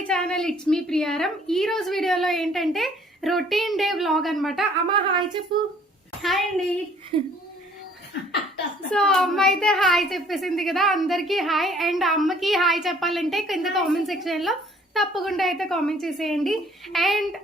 My channel it's me Priyaram. ఈ రోజు వీడియోలో ఏంటంటే రొటీన్ డే వ్లాగ్ అన్నమాట. అమ్మ హాయ్ చెప్పు. హాయ్ అండి. సో అమ్మ అయితే హాయ్ చెప్పేసింది కదా, అందరికి హాయ్. అండ్ అమ్మకి హాయ్ చెప్పాలంటే కింద కామెంట్ సెక్షన్ లో తప్పకుండా అయితే కామెంట్ చేసేయండి. అండ్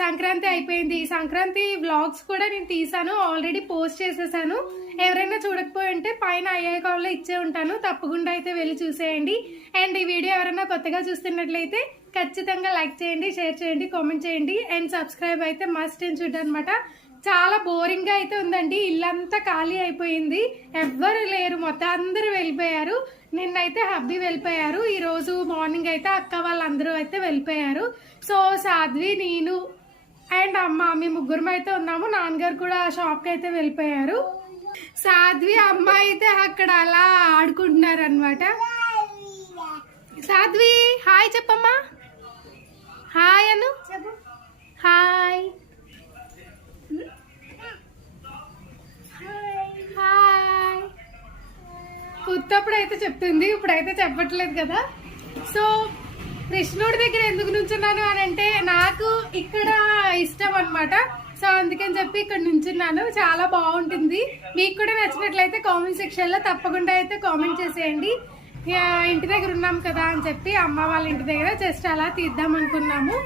సంక్రాంతి అయిపోయింది. సంక్రాంతి వ్లాగ్స్ కూడా నేను తీసాను, ఆల్రెడీ పోస్ట్ చేసేసాను. ఎవరైనా చూడకపోయి ఉంటే పైన ఐకాన్లో ఇచ్చే ఉంటాను, తప్పకుండా అయితే వెళ్ళి చూసేయండి. అండ్ ఈ వీడియో ఎవరైనా కొత్తగా చూస్తున్నట్లయితే ఖచ్చితంగా లైక్ చేయండి, షేర్ చేయండి, కామెంట్ చేయండి. అండ్ సబ్స్క్రైబ్ అయితే మస్ట్ అని చూడనమాట. చాలా బోరింగ్ గా అయితే ఉందండి, ఇల్లంతా ఖాళీ అయిపోయింది, ఎవ్వరు లేరు, మొత్తం అందరూ వెళ్ళిపోయారు. నిన్నైతే హబ్బీ వెళ్ళిపోయారు, ఈ రోజు మార్నింగ్ అయితే అక్క వాళ్ళందరూ అయితే వెళ్ళిపోయారు. సో సాధ్వి, నేను అండ్ అమ్మ, మీ ముగ్గురం అయితే ఉన్నాము. నాన్నగారు కూడా షాప్ కి అయితే వెళ్ళిపోయారు. సాధ్వి అమ్మ అయితే అక్కడ అలా ఆడుకుంటున్నారు అనమాట. సాధ్వి హాయ్ చెప్పమ్మా. హాయ్ అను. Hi hi. ఉత్తప్పుడు అయితే చెప్తుంది, ఇప్పుడైతే చెప్పట్లేదు కదా. సో కృష్ణుడి దగ్గర ఎందుకు నుంచున్నాను అని అంటే నాకు ఇక్కడ ఇష్టం అనమాట. సో అందుకని చెప్పి ఇక్కడ నుంచున్నాను, చాలా బాగుంటుంది. మీకు కూడా నచ్చినట్లయితే కామెంట్ సెక్షన్ లో తప్పకుండా అయితే కామెంట్ చేసేయండి. ఇంటి దగ్గర ఉన్నాం కదా అని చెప్పి అమ్మ వాళ్ళ ఇంటి దగ్గర జస్ట్ అలా తీద్దాం అనుకున్నాము.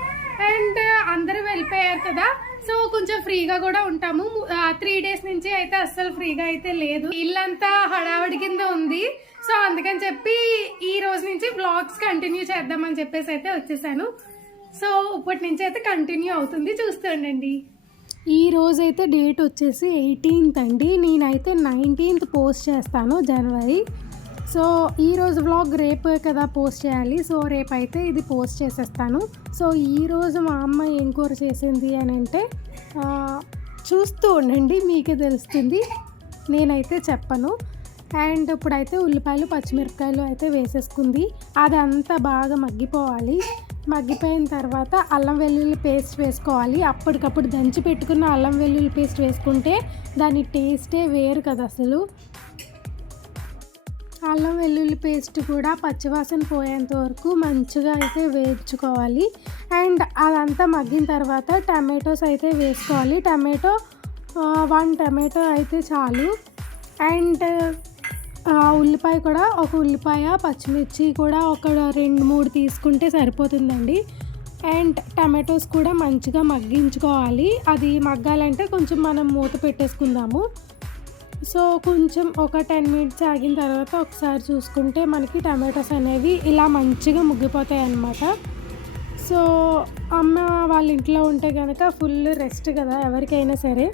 అండ్ అందరూ వెళ్ళిపోయారు కదా, సో కొంచెం ఫ్రీగా కూడా ఉంటాము. 3 days నుంచి అయితే అస్సలు ఫ్రీగా అయితే లేదు, ఇల్లంతా హడావడి కింద ఉంది. సో అందుకని చెప్పి ఈ రోజు నుంచి వ్లాగ్స్ కంటిన్యూ చేద్దామని చెప్పేసి అయితే వచ్చేసాను. సో ఇప్పటి నుంచి అయితే కంటిన్యూ అవుతుంది, చూస్తుండండి. ఈ రోజు అయితే డేట్ వచ్చేసి 18th అండి. నేనైతే 19th పోస్ట్ చేస్తాను, జనవరి. సో ఈరోజు వ్లాగ్ రేపు కదా పోస్ట్ చేయాలి, సో రేపు అయితే ఇది పోస్ట్ చేసేస్తాను. సో ఈరోజు మా అమ్మ ఏం కూర చేసింది అని అంటే చూస్తూ ఉండండి, మీకే తెలుస్తుంది, నేనైతే చెప్పను. అండ్ ఇప్పుడైతే ఉల్లిపాయలు పచ్చిమిరపకాయలు అయితే వేసేసుకుంది. అదంతా బాగా మగ్గిపోవాలి. మగ్గిపోయిన తర్వాత అల్లం వెల్లుల్లి పేస్ట్ వేసుకోవాలి. అప్పటికప్పుడు దంచి పెట్టుకున్న అల్లం వెల్లుల్లి పేస్ట్ వేసుకుంటే దాని టేస్టే వేరు కదా అసలు. అల్లం వెల్లుల్లి పేస్ట్ కూడా పచ్చివాసన పోయేంత వరకు మంచిగా అయితే వేయించుకోవాలి. అండ్ అదంతా మగ్గిన తర్వాత టమాటోస్ అయితే వేసుకోవాలి. 1 టమాటో అయితే చాలు. అండ్ ఉల్లిపాయ కూడా, ఒక ఉల్లిపాయ, పచ్చిమిర్చి కూడా ఒక 2-3 తీసుకుంటే సరిపోతుందండి. అండ్ టమాటోస్ కూడా మంచిగా మగ్గించుకోవాలి. అది మగ్గాలంటే కొంచెం మనం మూత పెట్టేసుకుందాము. సో కొంచెం ఒక 10 minutes ఆగిన తర్వాత ఒకసారి చూసుకుంటే మనకి టమాటోస్ అనేవి ఇలా మంచిగా ముగ్గిపోతాయి అన్నమాట. సో అమ్మ వాళ్ళ ఇంట్లో ఉంటే కనుక ఫుల్ రెస్ట్ కదా ఎవరికైనా సరే.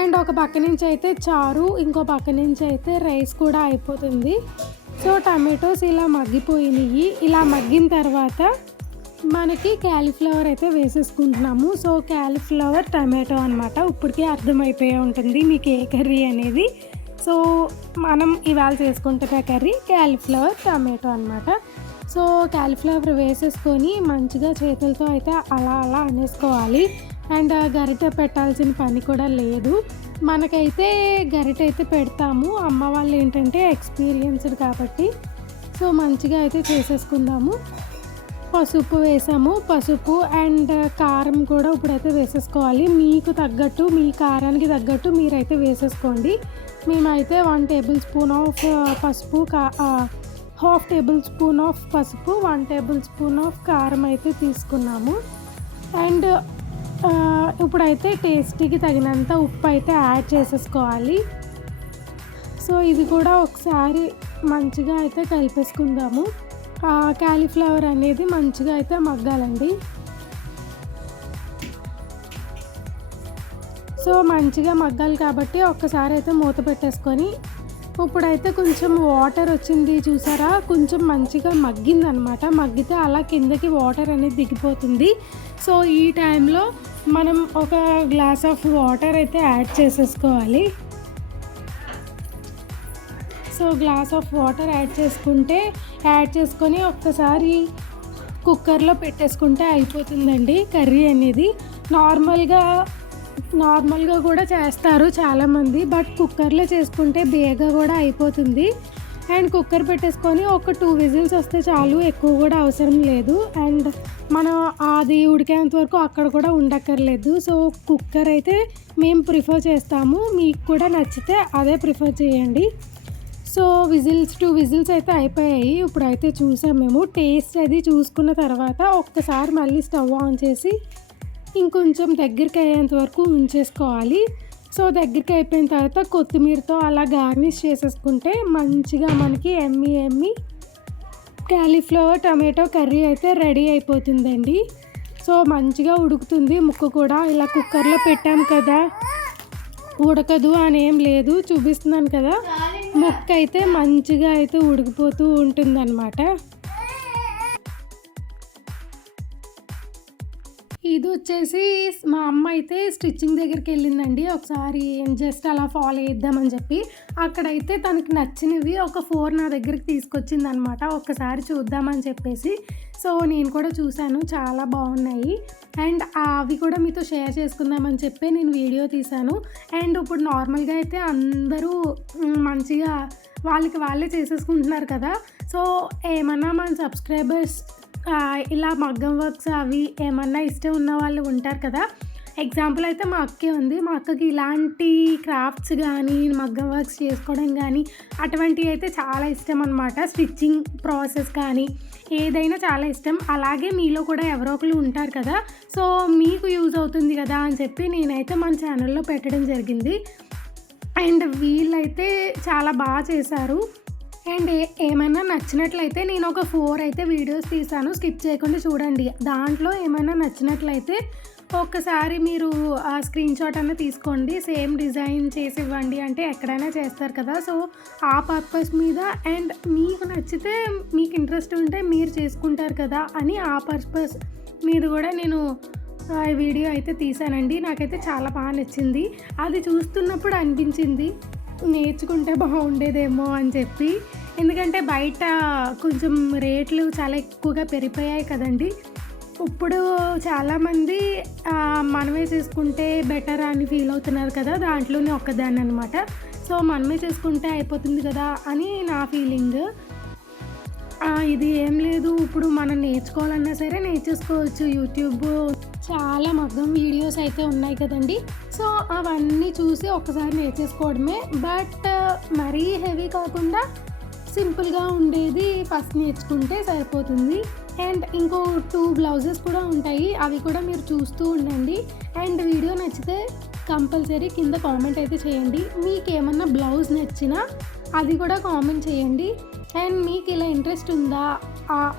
అండ్ ఒక పక్క నుంచి అయితే చారు, ఇంకో పక్క నుంచి అయితే రైస్ కూడా అయిపోతుంది. సో టమాటోస్ ఇలా మగ్గిపోయినాయి. ఇలా మగ్గిన తర్వాత మనకి క్యాలీఫ్లవర్ అయితే వేసేసుకుంటున్నాము. సో క్యాలీఫ్లవర్ టమాటో అనమాట. ఇప్పటికే అర్థమైపోయి ఉంటుంది మీకు ఏ కర్రీ అనేది. సో మనం ఇవాళ చేసుకుంటున్న కర్రీ క్యాలీఫ్లవర్ టమాటో అనమాట. సో క్యాలీఫ్లవర్ వేసేసుకొని మంచిగా చేతులతో అయితే అలా అలా అనేసుకోవాలి. అండ్ గరిటె పెట్టాల్సిన పని కూడా లేదు, మనకైతే గరిటె అయితే పెడతాము. అమ్మ వాళ్ళు ఏంటంటే ఎక్స్పీరియన్స్డ్ కాబట్టి సో మంచిగా అయితే చేసేసుకుందాము. పసుపు వేసాము, పసుపు అండ్ కారం కూడా ఇప్పుడైతే వేసేసుకోవాలి. మీకు తగ్గట్టు, మీ కారానికి తగ్గట్టు మీరైతే వేసేసుకోండి. మేమైతే 1 tablespoon ఆఫ్ పసుపు, 1/2 tablespoon ఆఫ్ పసుపు, 1 tablespoon ఆఫ్ కారం అయితే తీసుకున్నాము. అండ్ ఇప్పుడైతే టేస్టీకి తగినంత ఉప్పు అయితే యాడ్ చేసేసుకోవాలి. సో ఇది కూడా ఒకసారి మంచిగా అయితే కలిపేసుకుందాము. క్యాలీఫ్లవర్ అనేది మంచిగా అయితే మగ్గాలండి. సో మంచిగా మగ్గాలి కాబట్టి ఒక్కసారి అయితే మూత పెట్టేసుకొని, ఇప్పుడైతే కొంచెం వాటర్ వచ్చింది చూసారా, కొంచెం మంచిగా మగ్గిందనమాట. మగ్గితే అలా కిందకి వాటర్ అనేది దిగిపోతుంది. సో ఈ టైంలో మనం ఒక గ్లాస్ ఆఫ్ వాటర్ అయితే యాడ్ చేసేసుకోవాలి. So glass of water add చేసుకొని ఒక్కసారి కుక్కర్లో పెట్టేసుకుంటే అయిపోతుందండి కర్రీ అనేది. నార్మల్గా కూడా చేస్తారు చాలామంది, బట్ కుక్కర్లో చేసుకుంటే బేగా కూడా అయిపోతుంది. అండ్ కుక్కర్ పెట్టేసుకొని ఒక 2 విజిల్స్ వస్తే చాలు, ఎక్కువ కూడా అవసరం లేదు. అండ్ మనం అది ఉడికేంత వరకు అక్కడ కూడా ఉండక్కర్లేదు. సో కుక్కర్ అయితే మేము ప్రిఫర్ చేస్తాము, మీకు కూడా నచ్చితే అదే ప్రిఫర్ చేయండి. సో 2 విజిల్స్ అయితే అయిపోయాయి. ఇప్పుడైతే చూసాం మేము, టేస్ట్ అది చూసుకున్న తర్వాత ఒక్కసారి మళ్ళీ స్టవ్ ఆన్ చేసి ఇంకొంచెం దగ్గరికి అయ్యేంత వరకు ఉంచేసుకోవాలి. సో దగ్గరికి అయిపోయిన తర్వాత కొత్తిమీరతో అలా గార్నిష్ చేసేసుకుంటే మంచిగా మనకి ఎమ్మి క్యాలీఫ్లవర్ టమాటో కర్రీ అయితే రెడీ అయిపోతుందండి. సో మంచిగా ఉడుకుతుంది ముక్క కూడా. ఇలా కుక్కర్లో పెట్టాం కదా, ఉడకదు అని ఏం లేదు, చూపిస్తున్నాను కదా, ముక్క అయితే మంచిగా అయితే ఉడికిపోతూ ఉంటుందన్నమాట. ఇది వచ్చేసి మా అమ్మ అయితే స్టిచ్చింగ్ దగ్గరికి వెళ్ళిందండి ఒకసారి, జస్ట్ అలా ఫాలో చేద్దామని చెప్పి. అక్కడైతే తనకి నచ్చినవి ఒక 4 నా దగ్గరికి తీసుకొచ్చింది అనమాట, ఒక్కసారి చూద్దామని చెప్పేసి. సో నేను కూడా చూశాను, చాలా బాగున్నాయి. అండ్ అవి కూడా మీతో షేర్ చేసుకుందామని చెప్పి నేను వీడియో తీశాను. అండ్ ఇప్పుడు నార్మల్గా అయితే అందరూ మంచిగా వాళ్ళే చేసేసుకుంటున్నారు కదా. సో ఏమన్నా మన సబ్స్క్రైబర్స్ ఇలా మగ్గం వర్క్స్ అవి ఏమన్నా ఇష్టం ఉన్న వాళ్ళు ఉంటారు కదా. ఎగ్జాంపుల్ అయితే మా అక్కే ఉంది, మా అక్కకి ఇలాంటి క్రాఫ్ట్స్ కానీ మగ్గం వర్క్స్ చేసుకోవడం కానీ అటువంటివి అయితే చాలా ఇష్టం అనమాట. స్టిచ్చింగ్ ప్రాసెస్ కానీ ఏదైనా చాలా ఇష్టం. అలాగే మీలో కూడా ఎవరో ఒకరు ఉంటారు కదా, సో మీకు యూజ్ అవుతుంది కదా అని చెప్పి నేనైతే మన ఛానల్లో పెట్టడం జరిగింది. అండ్ వీళ్ళైతే చాలా బాగా చేశారు. అండ్ ఏమైనా నచ్చినట్లయితే నేను ఒక 4 అయితే వీడియోస్ తీసాను, స్కిప్ చేయకుండా చూడండి. దాంట్లో ఏమైనా నచ్చినట్లయితే ఒక్కసారి మీరు ఆ స్క్రీన్ షాట్ అన్న తీసుకోండి, సేమ్ డిజైన్ చేసి ఇవ్వండి అంటే ఎక్కడైనా చేస్తారు కదా. సో ఆ పర్పస్ మీద, అండ్ మీకు నచ్చితే మీకు ఇంట్రెస్ట్ ఉంటే మీరు చేసుకుంటారు కదా అని ఆ పర్పస్ మీద కూడా నేను ఈ వీడియో అయితే తీసానండి. నాకైతే చాలా బాగా నచ్చింది. అది చూస్తున్నప్పుడు అనిపించింది నేర్చుకుంటే బాగుండేదేమో అని చెప్పి, ఎందుకంటే బయట కొంచెం రేట్లు చాలా ఎక్కువగా పెరిగిపోయాయి కదండి. ఇప్పుడు చాలామంది మనమే చేసుకుంటే బెటర్ అని ఫీల్ అవుతున్నారు కదా, దాంట్లోనే ఒక్కదాన్ని అనమాట. సో మనమే చేసుకుంటే అయిపోతుంది కదా అని నా ఫీలింగ్. ఇది ఏం లేదు, ఇప్పుడు మనం నేర్చుకోవాలన్నా సరే నేర్చేసుకోవచ్చు. యూట్యూబ్ చాలా మగ్గం వీడియోస్ అయితే ఉన్నాయి కదండి. సో అవన్నీ చూసి ఒక్కసారి నేర్చేసుకోవడమే. బట్ మరీ హెవీ కాకుండా సింపుల్గా ఉండేది ఫస్ట్ నేర్చుకుంటే సరిపోతుంది. అండ్ ఇంకో 2 బ్లౌజెస్ కూడా ఉంటాయి, అవి కూడా మీరు చూస్తూ ఉండండి. అండ్ వీడియో నచ్చితే కంపల్సరీ కింద కామెంట్ అయితే చేయండి. మీకు ఏమన్నా బ్లౌజ్ నచ్చినా అది కూడా కామెంట్ చేయండి. అండ్ మీకు ఇలా ఇంట్రెస్ట్ ఉందా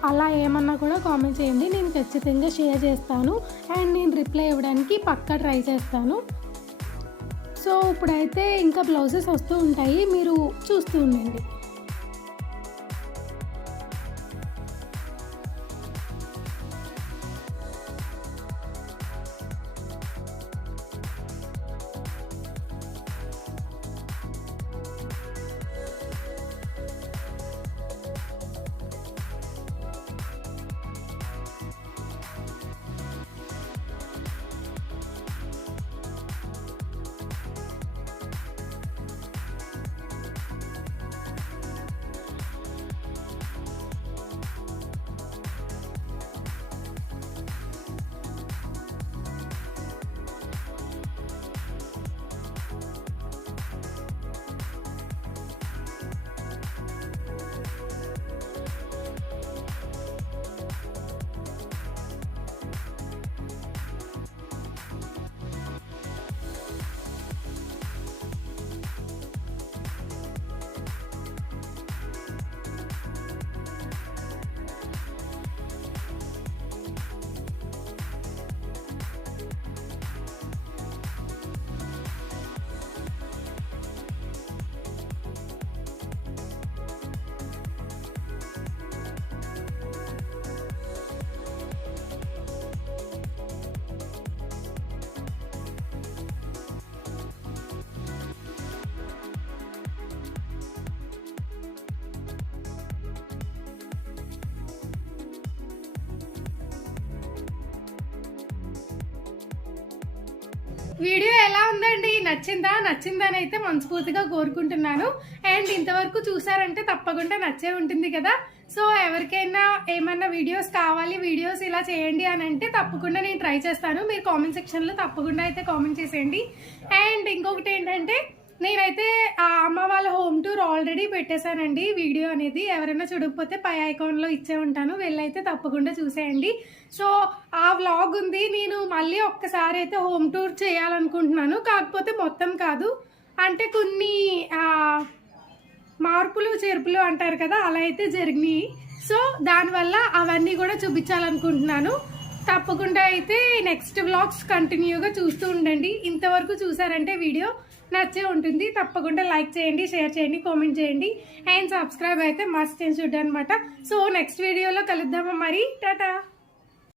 అలా ఏమన్నా కూడా కామెంట్ చేయండి, నేను ఖచ్చితంగా షేర్ చేస్తాను. అండ్ నేను రిప్లై ఇవ్వడానికి పక్కా ట్రై చేస్తాను. సో ఇప్పుడైతే ఇంకా బ్లౌజెస్ వస్తూ ఉంటాయి, మీరు చూస్తూ ఉండండి. వీడియో ఎలా ఉందండి, నచ్చిందని అయితే మనస్ఫూర్తిగా కోరుకుంటున్నాను. అండ్ ఇంతవరకు చూసారంటే తప్పకుండా నచ్చే ఉంటుంది కదా. సో ఎవరికైనా ఏమన్నా వీడియోస్ కావాలి, వీడియోస్ ఇలా చేయండి అని అంటే తప్పకుండా నేను ట్రై చేస్తాను. మీరు కామెంట్ సెక్షన్లో తప్పకుండా అయితే కామెంట్ చేసేయండి. అండ్ ఇంకొకటి ఏంటంటే, నేనైతే ఆ అమ్మ వాళ్ళ హోమ్ టూర్ ఆల్రెడీ పెట్టేశానండి. వీడియో అనేది ఎవరైనా చూడకపోతే పై ఐకాన్లో ఇచ్చే ఉంటాను, వెళ్ళైతే తప్పకుండా చూసేయండి. సో ఆ వ్లాగ్ ఉంది, నేను మళ్ళీ ఒక్కసారి అయితే హోమ్ టూర్ చేయాలనుకుంటున్నాను. కాకపోతే మొత్తం కాదు, అంటే కొన్ని మార్పులు చేర్పులు అంటారు కదా, అలా అయితే జరిగినాయి. సో దానివల్ల అవన్నీ కూడా చూపించాలనుకుంటున్నాను. తప్పకుండా అయితే నెక్స్ట్ వ్లాగ్స్ కంటిన్యూగా చూస్తూ ఉండండి. ఇంతవరకు చూసారంటే వీడియో నచ్చే ఉంటుంది. తప్పకుండా లైక్ చేయండి, షేర్ చేయండి, కామెంట్ చేయండి అండ్ సబ్స్క్రైబ్ అయితే మస్ట్ చేసి చూడండి అనమాట. సో నెక్స్ట్ వీడియోలో కలుద్దామా మరి. టాటా.